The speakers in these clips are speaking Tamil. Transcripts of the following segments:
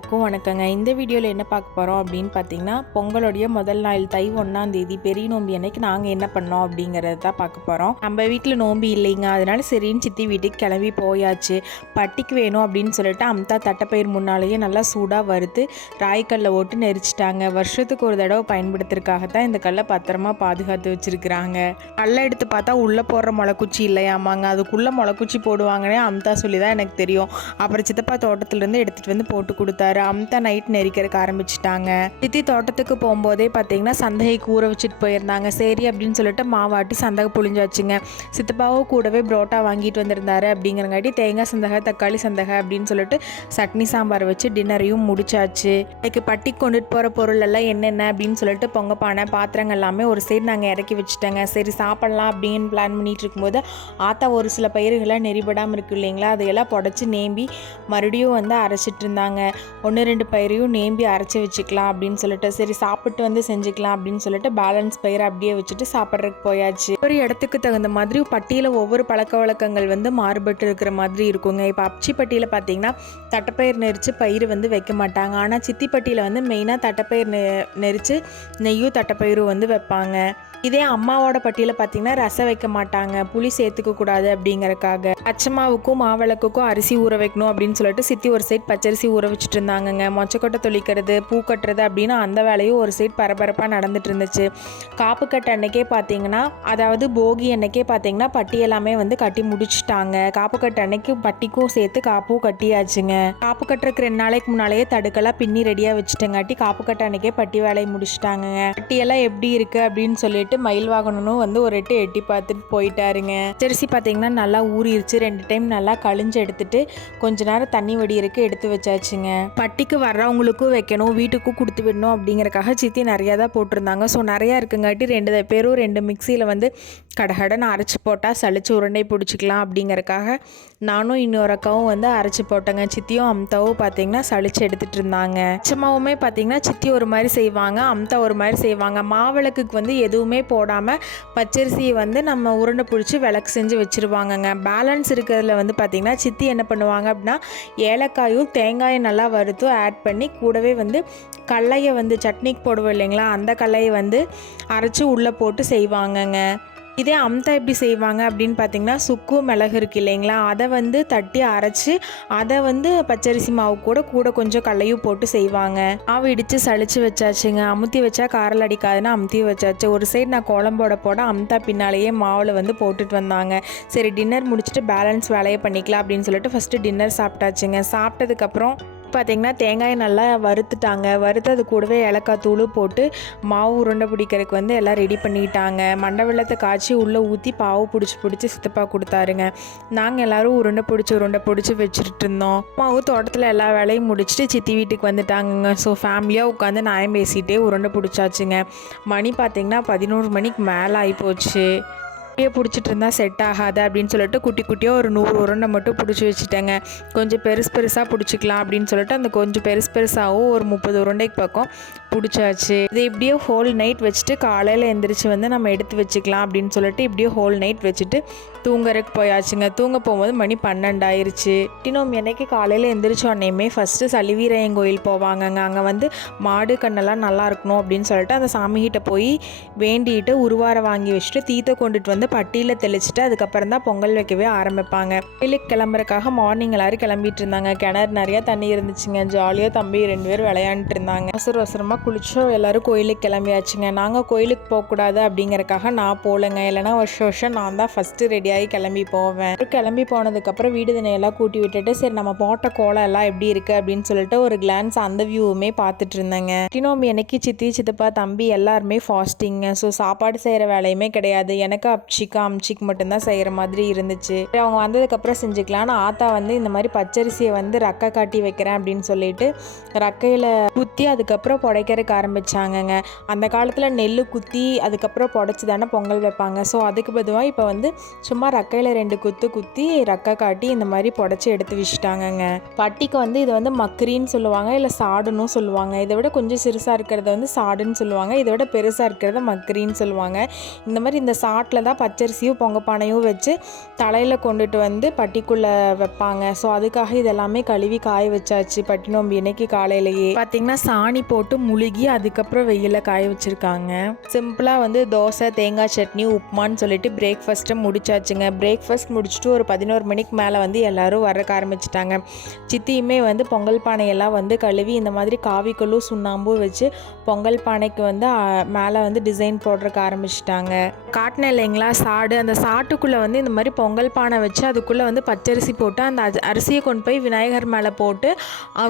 எல்லாருக்கும் வணக்கங்க. இந்த வீடியோவில் என்ன பார்க்க போகிறோம் அப்படின்னு பார்த்தீங்கன்னா பொங்கலுடைய முதல் நாள் தை ஒன்றாம் தேதி பெரிய நோம்பி அன்னைக்கு நாங்கள் என்ன பண்ணோம் அப்படிங்கிறத தான் பார்க்க போகிறோம் நம்ம வீட்டில் நோம்பி இல்லைங்க. அதனால சரின்னு சித்தி வீட்டுக்கு கிளம்பி போயாச்சு. பட்டிக்கு வேணும் அப்படின்னு சொல்லிட்டு அம்தா தட்டைப்பயிர் முன்னாலேயே நல்லா சூடாக வறுத்து ராய்க்கல்ல ஓட்டு நெரிச்சிட்டாங்க. வருஷத்துக்கு ஒரு தடவை பயன்படுத்துறதுக்காக தான் இந்த கல்லை பத்திரமா பாதுகாத்து வச்சிருக்கிறாங்க. கல்லை எடுத்து பார்த்தா உள்ளே போடுற முளைக்குச்சி இல்லையாமாங்க. அதுக்குள்ளே முளைக்குச்சி போடுவாங்கன்னே அம்தா சொல்லி தான் எனக்கு தெரியும். அப்புறம் சித்தப்பா தோட்டத்துலேருந்து எடுத்துகிட்டு வந்து போட்டு கொடுத்தாரு. அம்தா நைட் நெரிக்கிறதுக்கு ஆரம்பிச்சிட்டாங்க. சித்தி தோட்டத்துக்கு போகும்போதே பார்த்தீங்கன்னா சந்தையை ஊற வச்சுட்டு போயிருந்தாங்க. சரி அப்படின்னு சொல்லிட்டு மாவாட்டி சந்தகை புழிஞ்சாச்சுங்க. சித்தப்பாவும் கூடவே புரோட்டா வாங்கிட்டு வந்திருந்தாரு அப்படிங்கிறங்காட்டி தேங்காய் சந்தகை தக்காளி சந்தகை அப்படின்னு சொல்லிட்டு சட்னி சாம்பார் வச்சு டின்னரையும் முடிச்சாச்சு. இன்னைக்கு பட்டி கொண்டுட்டு போகிற பொருள் எல்லாம் என்னென்ன அப்படின்னு சொல்லிட்டு பொங்க பானை பாத்திரங்கள் எல்லாமே ஒரு சைடு நாங்கள் இறக்கி வச்சுட்டோங்க. சரி சாப்பிட்லாம் அப்படின்னு பிளான் பண்ணிட்டு இருக்கும்போது ஆத்தா ஒரு சில பயிர்களாக நெறிபடாமல் இருக்கு இல்லைங்களா? அதையெல்லாம் புடச்சி நேம்பி மறுபடியும் வந்து அரைச்சிட்டு இருந்தாங்க. ஒன்று ரெண்டு பயிரையும் நேம்பி அரைச்சி வச்சுக்கலாம் அப்படின்னு சொல்லிட்டு சரி சாப்பிட்டு வந்து செஞ்சுக்கலாம் அப்படின்னு சொல்லிட்டு பேலன்ஸ் பயிரை அப்படியே வச்சுட்டு சாப்பிட்றதுக்கு போயாச்சு. ஒரு இடத்துக்கு தகுந்த மாதிரி பட்டியில் ஒவ்வொரு பழக்க வழக்கங்கள் வந்து மாறுபட்டு இருக்கிற மாதிரி இருக்குங்க. இப்போ அப்சிப்பட்டியில் பார்த்தீங்கன்னா தட்டைப்பயிர் நெரிச்சு பயிர் வந்து வைக்க மாட்டாங்க. ஆனால் சித்திப்பட்டியில் வந்து மெயினாக தட்டைப்பயிர் நெ நெரிச்சு நெய்யும் தட்டைப்பயிரும் வந்து வைப்பாங்க. இதே அம்மாவோட பட்டியல பார்த்தீங்கன்னா ரசம் வைக்க மாட்டாங்க புளி சேர்த்துக்க கூடாது அப்படிங்கறக்காக. அச்சமாவுக்கும் மாவிளக்குக்கும் அரிசி ஊற வைக்கணும் அப்படின்னு சொல்லிட்டு சித்தி ஒரு சைட் பச்சரிசி ஊற வச்சுட்டு இருந்தாங்கங்க. மொச்சக்கொட்டை தொளிக்கிறது பூ கட்டுறது அப்படின்னு அந்த வேலையும் ஒரு சைட் பரபரப்பாக நடந்துட்டு இருந்துச்சு. காப்பு கட்ட அன்னைக்கே பார்த்தீங்கன்னா அதாவது போகி அன்னைக்கே பார்த்தீங்கன்னா பட்டி எல்லாமே வந்து கட்டி முடிச்சுட்டாங்க. காப்பு கட்ட அன்னைக்கு பட்டிக்கும் சேர்த்து காப்பும் கட்டியாச்சுங்க. காப்பு கட்டுறதுக்கு ரெண்டு நாளைக்கு முன்னாலேயே தடுக்கெல்லாம் பின்னி ரெடியாக வச்சுட்டங்காட்டி காப்பு கட்ட அன்னைக்கே பட்டி வேலையை முடிச்சுட்டாங்க பட்டியெல்லாம் எப்படி இருக்குது அப்படின்னு சொல்லிட்டு மயில் வாகனனும் வந்து ஒரு எட்டு எட்டி பார்த்துட்டு போயிட்டாருங்க. ஜெர்சி பார்த்தீங்கன்னா நல்லா ஊறிடுச்சு ரெண்டு டைம் நல்லா கழிஞ்சு எடுத்துட்டு கொஞ்ச நேரம் தண்ணி வடிகிறதுக்கு எடுத்து வச்சாச்சுங்க. பட்டிக்கு வர்றவங்களுக்கும் வைக்கணும் வீட்டுக்கும் கொடுத்து விடணும் அப்படிங்கிறக்காக சித்தி நிறையா தான் போட்டிருந்தாங்க. ஸோ நிறையா இருக்குங்காட்டி ரெண்டு பேரும் ரெண்டு மிக்சியில் வந்து கடகடன்னு அரைச்சி போட்டால் சளிச்சு உருண்டை பிடிச்சிக்கலாம் அப்படிங்கிறக்காக நானும் இன்னொரு அக்காவும் வந்து அரைச்சி போட்டேங்க. சித்தியும் அம்தாவும் பார்த்தீங்கன்னா சளிச்சு எடுத்துகிட்டு இருந்தாங்க. அச்சமாவுமே பார்த்தீங்கன்னா சித்தி ஒரு மாதிரி செய்வாங்க அம்தா ஒரு மாதிரி செய்வாங்க. மாவிளக்குக்கு வந்து எதுவுமே போடாமல் பச்சரிசியை வந்து நம்ம உருண்டை பிடிச்சி விளக்கு செஞ்சு வச்சுருவாங்கங்க. பேலன்ஸ் இருக்கிறதுல வந்து பார்த்திங்கன்னா சித்தி என்ன பண்ணுவாங்க அப்படின்னா ஏலக்காயும் தேங்காயும் நல்லா வறுத்தும் ஆட் பண்ணி கூடவே வந்து கடலையை வந்து சட்னிக்கு போடுவோம் இல்லைங்களா? அந்த கடலையை வந்து அரைச்சி உள்ளே போட்டு செய்வாங்கங்க. இதே அம்தா எப்படி செய்வாங்க அப்படின்னு பார்த்தீங்கன்னா சுக்கு மிளகு இருக்கு இல்லைங்களா? அதை வந்து தட்டி அரைச்சி அதை வந்து பச்சரிசி மாவு கூட கூட கொஞ்சம் கடலையும் போட்டு செய்வாங்க. மாவு இடித்து சளிச்சு வச்சாச்சுங்க. அமுத்தி வச்சா காரல் அடிக்காதுன்னு அமுத்தி வச்சாச்சு. ஒரு சைடு நான் குழம்போட போட அம்தா பின்னாலேயே மாவில் வந்து போட்டுட்டு வந்தாங்க. சரி டின்னர் முடிச்சுட்டு பேலன்ஸ் வேலையை பண்ணிக்கலாம் அப்படின்னு சொல்லிட்டு ஃபஸ்ட்டு டின்னர் சாப்பிட்டாச்சுங்க. சாப்பிட்டதுக்கப்புறம் பார்த்திங்கன்னா தேங்காயை நல்லா வறுத்துட்டாங்க. வறுத்து அது கூடவே ஏலக்காய் தூள் போட்டு மாவு உருண்டை பிடிக்கிறதுக்கு வந்து எல்லாம் ரெடி பண்ணிட்டாங்க. மண்டை வெள்ளத்தை காய்ச்சி உள்ளே ஊற்றி பாவு பிடிச்சி பிடிச்சி சித்தப்பா கொடுத்தாருங்க. நாங்கள் எல்லாரும் உருண்டை பிடிச்சி உருண்டை பிடிச்சி வச்சுட்டு இருந்தோம். மாவு தோட்டத்தில் எல்லா வேலையும் முடிச்சுட்டு சித்தி வீட்டுக்கு வந்துட்டாங்கங்க. ஸோ ஃபேமிலியாக உட்காந்து நியாயம் பேசிகிட்டே உருண்டை பிடிச்சாச்சுங்க. மணி பார்த்திங்கன்னா பதினோரு மணிக்கு மேலே ஆகிப்போச்சு அப்படியே பிடிச்சிட்டு இருந்தால் செட் ஆகாது அப்படின்னு சொல்லிட்டு குட்டி குட்டியாக ஒரு நூறு உருண்டை மட்டும் பிடிச்சி வச்சுட்டேங்க. கொஞ்சம் பெருசு பெருசாக பிடிச்சிக்கலாம் அப்படின்னு சொல்லிட்டு அந்த கொஞ்சம் பெருசு பெருசாகவும் ஒரு முப்பது உருண்டைக்கு பக்கம் பிடிச்சாச்சு. இது இப்படியே ஹோல் நைட் வச்சுட்டு காலையில் எந்திரிச்சு வந்து நம்ம எடுத்து வச்சுக்கலாம் அப்படின்னு சொல்லிட்டு இப்படியே ஹோல் நைட் வச்சுட்டு தூங்குறதுக்கு போயாச்சுங்க. தூங்க போகும்போது மணி பன்னெண்டாயிருச்சு. டினோம் என்னைக்கு காலையில் எந்திரிச்சோடனேயுமே ஃபஸ்ட்டு சலிவீரையன் கோயில் போவாங்கங்க. அங்கே வந்து மாடு கண்ணெல்லாம் நல்லா இருக்கணும் அப்படின்னு சொல்லிட்டு அந்த சாமிகிட்ட போய் வேண்டிட்டு உருவார வாங்கி வச்சுட்டு தீத்தை கொண்டுட்டு வந்து பட்டியில் தெளிச்சுட்டு அதுக்கப்புறம் தான் பொங்கல் வைக்கவே ஆரம்பிப்பாங்க. கோயிலுக்கு கிளம்புறக்காக மார்னிங் எல்லாரும் கிளம்பிட்டு இருந்தாங்க. கிணறு நிறையா தண்ணி இருந்துச்சுங்க. ஜாலியாக தம்பி ரெண்டு பேரும் விளையாண்டுட்டு இருந்தாங்க. அவசர அவசரமாக குளிச்சோம். எல்லோரும் கோயிலுக்கு கிளம்பியாச்சுங்க. நாங்கள் கோயிலுக்கு போகக்கூடாது அப்படிங்கிறக்காக நான் போகலங்க. இல்லைன்னா வருஷம் வருஷம் நான் தான் ஃபஸ்ட்டு ரெடி ரெடியாகி கிளம்பி போவேன். கிளம்பி போனதுக்கப்புறம் வீடு தினையெல்லாம் கூட்டி விட்டுட்டு சரி நம்ம போட்ட கோலம் எல்லாம் எப்படி இருக்குது அப்படின்னு சொல்லிட்டு ஒரு கிளான்ஸ் அந்த வியூவுமே பார்த்துட்டு இருந்தேங்க. டினோம்பி எனக்கு சித்தி சித்தப்பா தம்பி எல்லாருமே ஃபாஸ்டிங்க ஸோ சாப்பாடு செய்கிற வேலையுமே கிடையாது. எனக்கு அப்சிக்கு அம்சிக்கு மட்டும்தான் செய்கிற மாதிரி இருந்துச்சு. அவங்க வந்ததுக்கப்புறம் செஞ்சுக்கலாம்னு ஆத்தா வந்து இந்த மாதிரி பச்சரிசியை வந்து ரக்கை காட்டி வைக்கிறேன் அப்படின்னு சொல்லிட்டு ரக்கையில் குத்தி அதுக்கப்புறம் புடைக்கிறதுக்கு ஆரம்பிச்சாங்கங்க. அந்த காலத்தில் நெல் குத்தி அதுக்கப்புறம் புடைச்சி தானே பொங்கல் வைப்பாங்க. ஸோ அதுக்கு பொதுவாக இப்போ வந்து சும்மா கொஞ்சமாக ரக்கையில் ரெண்டு குத்து குத்தி ரக்கை காட்டி இந்த மாதிரி புடச்சி எடுத்து வச்சுட்டாங்கங்க. பட்டிக்கு வந்து இது வந்து மக்ரின்னு சொல்லுவாங்க இல்லை சாடுன்னு சொல்லுவாங்க. இதை விட கொஞ்சம் சிறுசாக இருக்கிறத வந்து சாடுன்னு சொல்லுவாங்க இதை விட பெருசாக இருக்கிறத மக்ரின்னு சொல்லுவாங்க. இந்த மாதிரி இந்த சாட்டில் தான் பச்சரிசியும் பொங்கப்பானையும் வச்சு தலையில் கொண்டுட்டு வந்து பட்டிக்குள்ளே வைப்பாங்க. ஸோ அதுக்காக இதெல்லாமே கழுவி காய வச்சாச்சு பட்டி நோம்பு இன்னைக்கு காலையிலேயே. பார்த்தீங்கன்னா சாணி போட்டு முழுகி அதுக்கப்புறம் வெயிலில் காய வச்சுருக்காங்க. சிம்பிளாக வந்து தோசை தேங்காய் சட்னி உப்புமான்னு சொல்லிட்டு பிரேக்ஃபாஸ்ட்டை முடிச்சாச்சுங்க பிரேக்ஃபாஸ்ட் முடிச்சுட்டு ஒரு பதினோரு மணிக்கு மேலே வந்து எல்லாரும் வரக்க ஆரம்பிச்சிட்டாங்க. சித்தியுமே வந்து பொங்கல் பானையெல்லாம் வந்து கழுவி இந்த மாதிரி காவிக்கல்லும் சுண்ணாம்பும் வச்சு பொங்கல் பானைக்கு வந்து மேலே வந்து டிசைன் போடுறக்கு ஆரம்பிச்சிட்டாங்க. காட்டினேன் இல்லைங்களா? சாடு. அந்த சாட்டுக்குள்ளே வந்து இந்த மாதிரி பொங்கல் பானை வச்சு அதுக்குள்ளே வந்து பச்சரிசி போட்டு அந்த அரிசியை கொண்டு போய் விநாயகர் மேலே போட்டு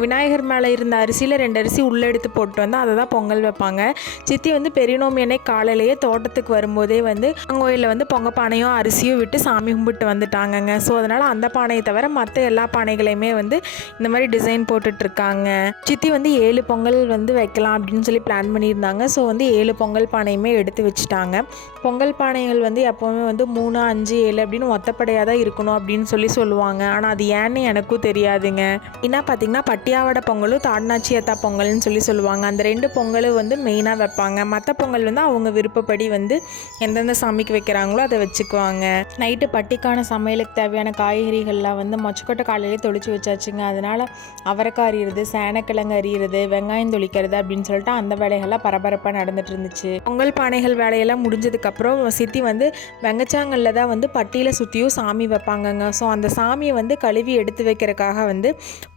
விநாயகர் மேலே இருந்த அரிசியில் ரெண்டு அரிசி உள்ளே எடுத்து போட்டு வந்து அதை தான் பொங்கல் வைப்பாங்க. சித்தி வந்து பெரியநோம்பி அன்னைக்கு காலையிலேயே தோட்டத்துக்கு வரும்போதே வந்து கோயிலில் வந்து பொங்க பானையும் அரிசியும் விட்டு சாமி கும்பிட்டு வந்துட்டாங்கங்க. ஸோ அதனால் அந்த பானையை தவிர மற்ற எல்லா பானைகளையுமே வந்து இந்த மாதிரி டிசைன் போட்டுட்ருக்காங்க. சித்தி வந்து ஏழு பொங்கல் வந்து வைக்கலாம் அப்படின்னு சொல்லி பிளான் பண்ணியிருந்தாங்க. ஸோ வந்து ஏழு பொங்கல் பானையுமே எடுத்து வச்சுட்டாங்க. பொங்கல் பானைகள் வந்து எப்போவுமே வந்து மூணு அஞ்சு ஏழு அப்படின்னு ஒத்தப்படையாக தான் இருக்கணும் அப்படின்னு சொல்லி சொல்லுவாங்க. ஆனால் அது ஏன்னு எனக்கும் தெரியாதுங்க. என்ன பார்த்தீங்கன்னா பட்டியாவடை பொங்கலும் தாட்னாச்சியத்தா பொங்கல்னு சொல்லி சொல்லுவாங்க. அந்த ரெண்டு பொங்கலும் வந்து மெயினாக வைப்பாங்க. மற்ற பொங்கல் வந்து அவங்க விருப்பப்படி வந்து எந்தெந்த சாமிக்கு வைக்கிறாங்களோ அதை வச்சுக்குவாங்க. நைட்டு பட்டிக்கான சமையலுக்கு தேவையான காய்கறிகள்லாம் வந்து மொச்சக்கொட்டை காலையிலே தொளிச்சு வச்சாச்சுங்க. அதனால் அவரைக்காய் அறியிறது சேனக்கிழங்கு அறியிறது வெங்காயம் தொளிக்கிறது அப்படின்னு சொல்லிட்டு அந்த வேலைகள்லாம் பரபரப்பாக நடந்துட்டு இருந்துச்சு. பொங்கல் பானைகள் வேலையெல்லாம் அதுக்கப்புறம் சித்தி வந்து வெங்கச்சாங்கல்ல தான் வந்து பட்டியில் சுற்றியும் சாமி வைப்பாங்கங்க. ஸோ அந்த சாமியை வந்து கழுவி எடுத்து வைக்கிறதுக்காக வந்து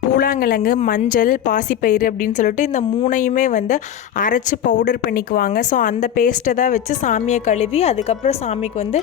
பூலாங்கிழங்கு மஞ்சள் பாசிப்பயிறு அப்படின்னு சொல்லிட்டு இந்த மூணையுமே வந்து அரைச்சி பவுடர் பண்ணிக்குவாங்க. ஸோ அந்த பேஸ்ட்டை தான் வச்சு சாமியை கழுவி அதுக்கப்புறம் சாமிக்கு வந்து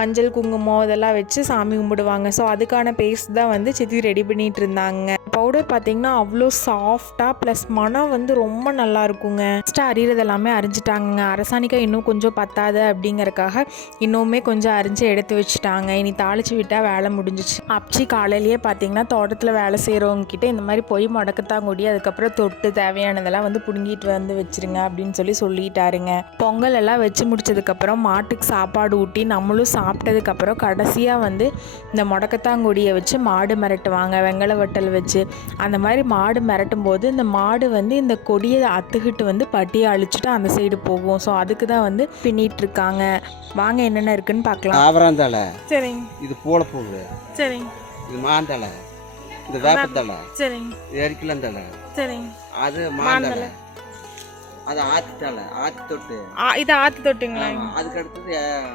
மஞ்சள் குங்குமம் இதெல்லாம் வச்சு சாமி கும்பிடுவாங்க. ஸோ அதுக்கான பேஸ்ட் தான் வந்து சித்தி ரெடி பண்ணிகிட்டு இருந்தாங்க. பவுடர் பார்த்தீங்கன்னா அவ்வளோ சாஃப்டாக ப்ளஸ் மனம் வந்து ரொம்ப நல்லா இருக்குங்க. ஃபஸ்ட்டு அரியிறது எல்லாமே அரிஞ்சிட்டாங்க அரசாணிக்காய் இன்னும் கொஞ்சம் பத்தாது அப்படிங்கறக்காக இன்னுமே கொஞ்சம் அரிஞ்சு எடுத்து வச்சுட்டாங்க. இனி தாளிச்சு விட்டால் வேலை முடிஞ்சிச்சு. அப்ச்சி காலையிலேயே பார்த்தீங்கன்னா தோட்டத்தில் வேலை செய்கிறவங்க கிட்டே இந்த மாதிரி போய் முடக்கத்தாங்குடி அதுக்கப்புறம் தொட்டு தேவையானதெல்லாம் வந்து பிடுங்கிட்டு வந்து வச்சிருங்க அப்படின்னு சொல்லி சொல்லிட்டாருங்க. பொங்கல் எல்லாம் வச்சு முடிச்சதுக்கப்புறம் மாட்டுக்கு சாப்பாடு ஊட்டி நம்மளும் சாப்பிட்டதுக்கப்புறம் கடைசியாக வந்து இந்த முடக்கத்தாங்குடியை வச்சு மாடு மிரட்டுவாங்க. வெங்கல வட்டல் வச்சு அந்த மாதிரி மாடு மிரட்டும் போது இந்த மாடு வந்து இந்த கொடியை அத்துக்கிட்டு வந்து பட்டியை அழிச்சிட்டு அந்த சைடு போகும். ஸோ அதுக்கு தான் வந்து பின்னிட்டு இருக்காங்க. வாங்க என்னென்ன இருக்குன்னு பார்க்கலாம். ஆவராந்தழை சரிங்க. இது பூளைப்பூவு சரிங்க. இது மாந்தழை. இது வேப்பத்தழை சரிங்க. இது எரிக்கலந்தழை சரிங்க. அது மாந்தழை. அது ஆத்துத்தழை ஆத்து தொட்டு இது ஆத்து தொட்டுங்களா. அதுக்கு அடுத்தது அஹ்,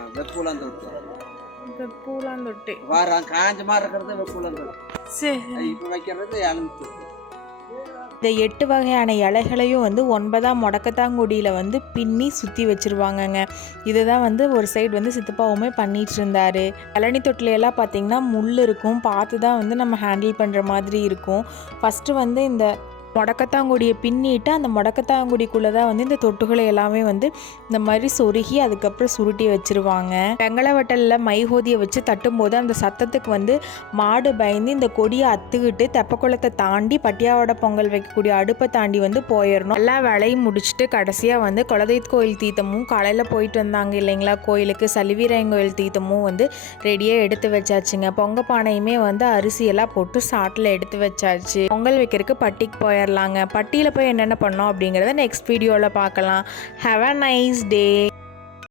வெப்பூலாந்தொட்டு பூலாந்தொட்டு வார காஞ்ச மாதிரி இருக்கிறது வெப்பூலாந்தொட்டு சரி. இப்போ வைக்கிறது தொட்டு இந்த எட்டு வகையான இலைகளையும் வந்து ஒன்பதாம் முடக்கத்தாங்குடியில் வந்து பின்னி சுற்றி வச்சுருவாங்கங்க. இதுதான் வந்து ஒரு சைடு வந்து சித்தப்பாவுமே பண்ணிட்டு இருந்தாரு. இளநி தொட்டில எல்லாம் பார்த்தீங்கன்னா முள் இருக்கும். பார்த்து தான் வந்து நம்ம ஹேண்டில் பண்ணுற மாதிரி இருக்கும். ஃபஸ்ட்டு வந்து இந்த முடக்கத்தாங்குடியை பின்னிட்டு அந்த முடக்கத்தாங்குடிக்குள்ளே தான் வந்து இந்த தொட்டுகளை எல்லாமே வந்து இந்த மாதிரி சொருகி அதுக்கப்புறம் சுருட்டி வச்சிருவாங்க. வெங்கலவட்டலில் மைஹோதியை வச்சு தட்டும்போது அந்த சத்தத்துக்கு வந்து மாடு பயந்து இந்த கொடியை அத்துக்கிட்டு தெப்பக்குளத்தை தாண்டி பட்டியாவடை பொங்கல் வைக்கக்கூடிய அடுப்பை தாண்டி வந்து போயிடணும். எல்லா வேலையும் முடிச்சுட்டு கடைசியாக வந்து குலதெய்வ கோயில் தீர்த்தமும் காலையில் போயிட்டு வந்தாங்க இல்லைங்களா? கோயிலுக்கு சலிவீராயன் கோயில் தீர்த்தமும் வந்து ரெடியாக எடுத்து வச்சாச்சுங்க. பொங்க பானையுமே வந்து அரிசியெல்லாம் போட்டு சாட்டில் எடுத்து வச்சாச்சு. பொங்கல் வைக்கிறதுக்கு பட்டிக்கு போயிடலாங்க. பட்டியில் போய் என்னென்ன பண்ணோம் அப்படிங்கிறத நெக்ஸ்ட் வீடியோவில் பார்க்கலாம். Have a nice day